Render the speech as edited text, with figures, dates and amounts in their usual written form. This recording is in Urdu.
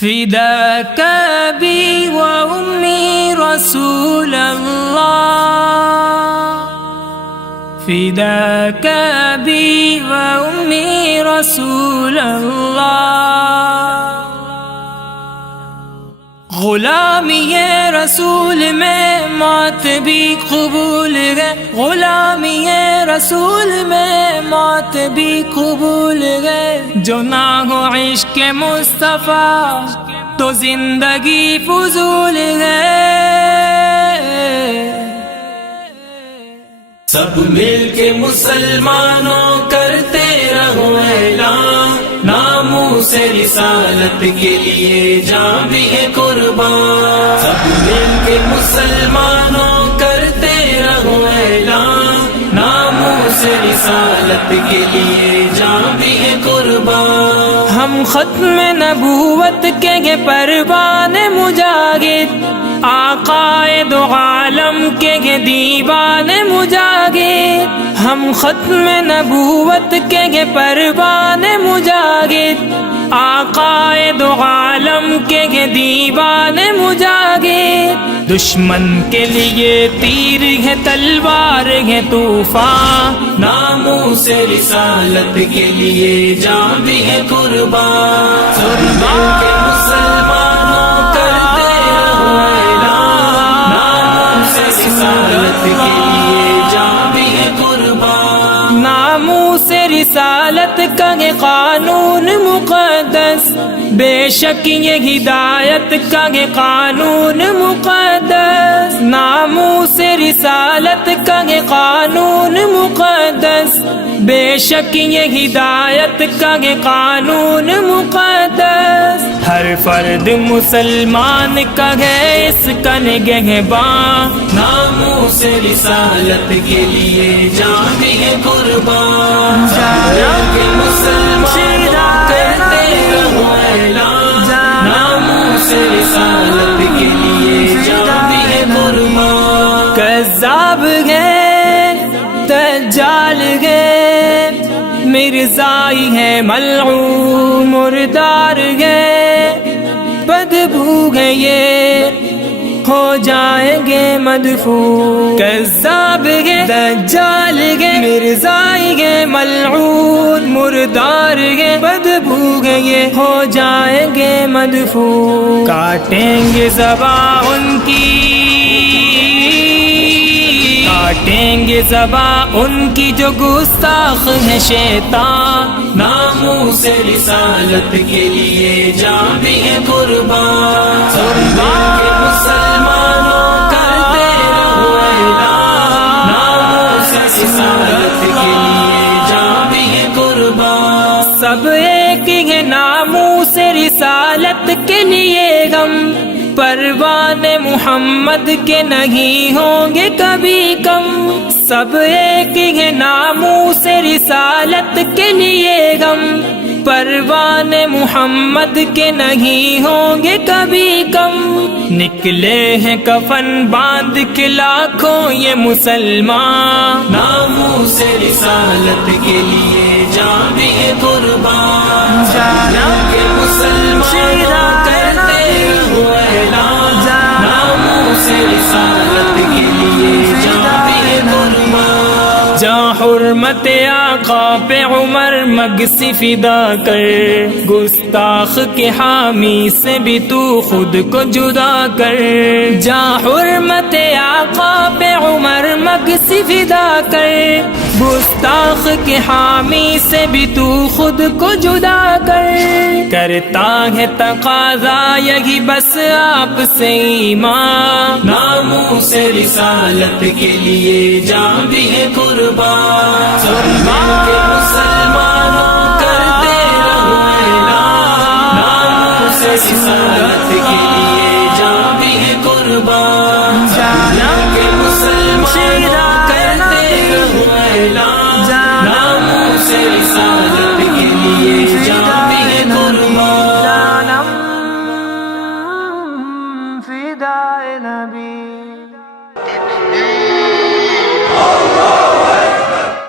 فداك أبي وأمي رسول الله، فداك أبي وأمي رسول الله، غلامی رسول میں موت بھی قبول ہے، غلامی رسول میں موت بھی قبول ہے، جو نہ ہو عشق مصطفیٰ تو زندگی فضول ہے۔ سب مل کے مسلمانوں کرتے رہو اعلان، ناموس رسالت کے لیے جان بھی ہے قربان۔ سب مل کے مسلمانوں کرتے رہو اعلان، ناموس رسالت کے لیے جان بھی ہے قربان۔ ہم ختم نبوت کے گے پروان مجاہد، آقائے دو عالم کے گے دیوان مجاہد، ہم ختم نبوت کے گے پروان مجاہد، آقائے دو عالم کے گے دیوان مجاہد، دشمن کے لیے تیر ہے تلوار ہے طوفان، ناموس رسالت کے لیے جان بھی ہے قربان۔ سب مل کے مسلمانوں کرتے رہو اعلان، ناموس رسالت کے لیے جان بھی ہے قربان۔ ناموس رسالت کا یہ قانون مقدس، بے شک یہ ہدایت کا یہ قانون مقدس، ناموس رسالت کا یہ قانون مقدس، بے شک یہ ہدایت کا یہ قانون مقدس، ہر فرد مسلمان کا ہے اس کا نگہباں، ناموس رسالت کے لیے جان بھی ہے قربان۔ کہ مسلمانوں کرتے رہو اعلان، ناموس رسالت کے لیے جان بھی ہے قربان۔ کذاب گئے دجال گئے مرزائی ہے ملعون، مردار گئے بدبو گئے ہو جائیں گے مدفون، کذاب گئے دجال گئے مرزائی گئے ملعون، مردار گئے بدبو گئے ہو جائیں گے مدفون، کاٹیں گے زباں ان کی، کاٹیں گے زباں ان کی جو گستاخ ہے شیطان، ناموس رسالت کے لیے جان بھی ہے قربان۔ سب مل کے مسلمانوں کرتے رہو اعلان، ناموس رسالت کے لیے جان بھی ہے قربان۔ سب ایک ہے ناموس رسالت کے لیے غم، پروان محمد کے نہیں ہوں گے کبھی کم، سب ایک ہے ناموس رسالت کے لیے غم، پروان محمد کے نہیں ہوں گے کبھی کم، نکلے ہیں کفن باندھ کے لاکھوں یہ مسلمان، ناموس رسالت کے لیے جان بھی ہے قربان۔ کہ مسلمانوں کرتے رہو اعلان، ناموس رسالت کے لیے جان بھی ہے قربان۔ جہاں حرمت آقا پہ عمر مگسی فدا کر، گستاخ کے حامی سے بھی تو خود کو جدا کر، جہاں حرمت آقا پہ عمر مگسی فدا کر، گستاخ کے حامی سے بھی تو خود کو جدا کر، کرتا ہے تقاضا یہی بس آپ سے ایمان، ناموس رسالت کے لیے جان بھی ہے قربان۔ سب مل کے مسلمانوں